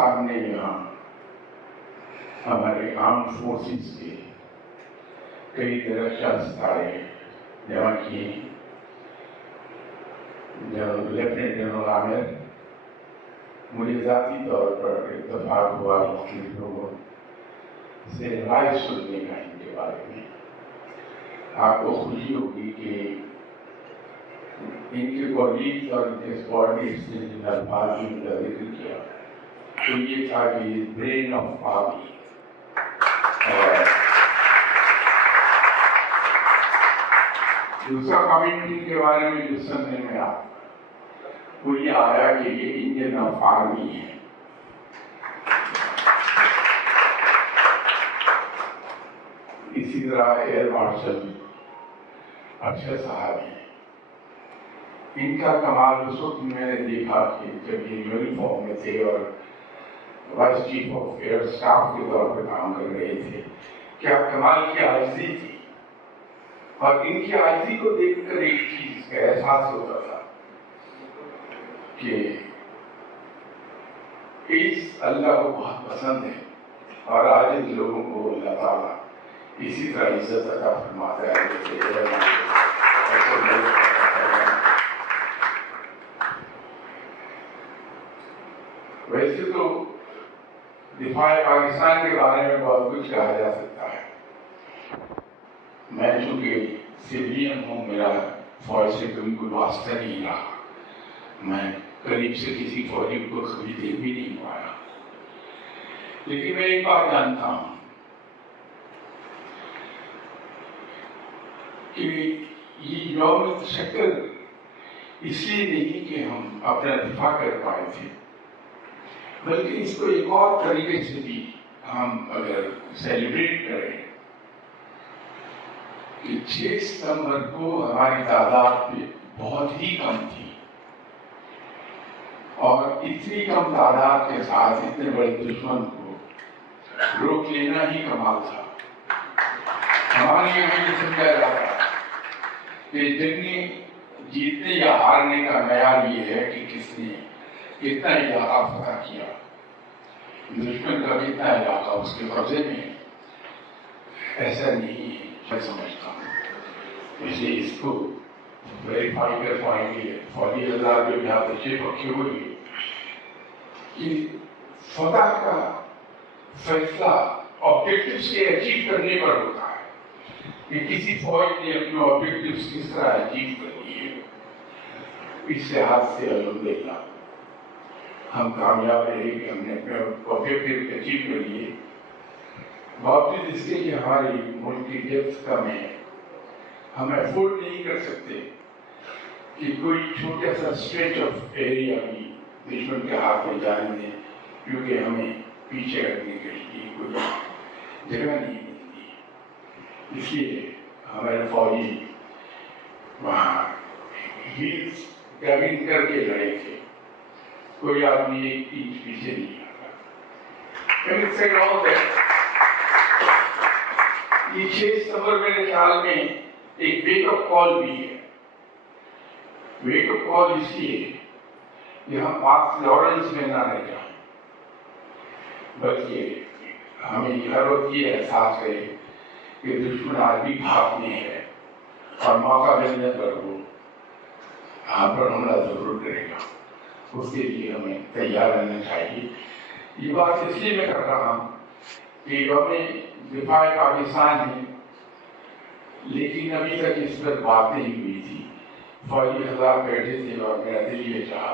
सामने यहाँ हमारे आर्म फोर्सेस के कई रक्षा सितारे जमा किए। लेफ्टिनेंट जनरल आमिर, मुझे ज़ाती तौर पर इत्तेफाक हुआ मुख्तलिफ लोगों से राय सुनने का इनके बारे में। आपको खुशी होगी कि इनके कॉलीग्स और इनके सबॉर्डिनेट्स ने जिन अल्फाज में इनका जिक्र किया तो ये था कि ब्रेन ऑफ आर्मी। दूसरा कमेंट्री के बारे में जो सुनने में आया वो ये आया कि ये इंजन ऑफ आर्मी है। इसी तरह एयर मार्शल अक्षय साहब हैं। इनका कमाल उस वक्त मैंने देखा कि जब ये यूनिफॉर्म में थे और vice chief of air staff के तौर पर काम कर रहे थे, क्या कमाल की आजिज़ी थी। और इनकी आजिज़ी को देखकर एक चीज का एहसास होता था कि इस अल्लाह को बहुत पसंद है और आजिज़ लोगों को अल्लाह ताला इसी तरह इज्जत अता फरमाता है जैसे वैसे तो दिफाए पाकिस्तान के बारे में बहुत कुछ कहा जा सकता है। मैं चूंकि सिविलियन हूँ, मेरा फौज से कभी कोई वास्ता नहीं रहा, मैं करीब से किसी फौजी को कभी देख भी नहीं पाया, लेकिन मैं एक बात जानता हूँ कि ये यौम तशक्कुर इसलिए नहीं कि हम अपना दिफा कर पाए थे, बल्कि इसको एक और तरीके से भी हम अगर सेलिब्रेट करें कि 6 सितंबर को हमारी तादाद बहुत ही कम थी और इतनी कम तादाद के साथ इतने बड़े दुश्मन को रोक लेना ही कमाल था। हमारे यहाँ ये समझा जाता है कि जंग जीतने या हारने का मैयार ये है कि किसने कितना इलाका फतह किया, दुश्मन का कितना इलाका उसके कब्जे में है। ऐसा नहीं है, मैं समझता हूँ। इसलिए इसको वेरीफाई कर पाएंगे फौजी हजरात जो यहाँ तशरीफ रखे हुए हैं कि फतह का फैसला ऑब्जेक्टिव्स के अचीव करने पर होता है कि किसी फौज ने अपने ऑब्जेक्टिव्स किस तरह अचीव कर लिए। इस लिहाज से अल्हम्दुलिल्लाह हम कामयाब रहे कि हमने अपने ऑब्जेक्टिव अचीव कर लिए। बावजूद इसके कि हमारी मुल्क की डेप्थ कम है, हम एफोर्ड नहीं कर सकते कि कोई छोटा सा स्ट्रेच ऑफ एरिया भी दुश्मन के हाथ में जाने दें, क्योंकि हमें पीछे रखने के लिए कोई जगह नहीं मिलती। इसलिए हमारे फौजी वहाँ हील्स ड्राइविंग करके लड़े थे, कोई आदमी एक इंच पीछे नहीं आता। ये 6 सितंबर मेरे ख्याल में एक वेकअप कॉल भी है। वेकअप कॉल इसलिए कि हम पास लॉरेंस में ना रह जाए, बल्कि हमें हर वक्त ये एहसास है कि दुश्मन आज भी भागने है और मौका मिलने पर वो हम पर हमला जरूर करेगा। उसके लिए हमें तैयार रहना चाहिए। ये बात इसलिए मैं कर रहा हूँ कि हमें दिफाए पाकिस्तान है, लेकिन अभी तक इस पर बात नहीं हुई थी। फौजी हजरात बैठे थे और मेरा दिल ये चाहा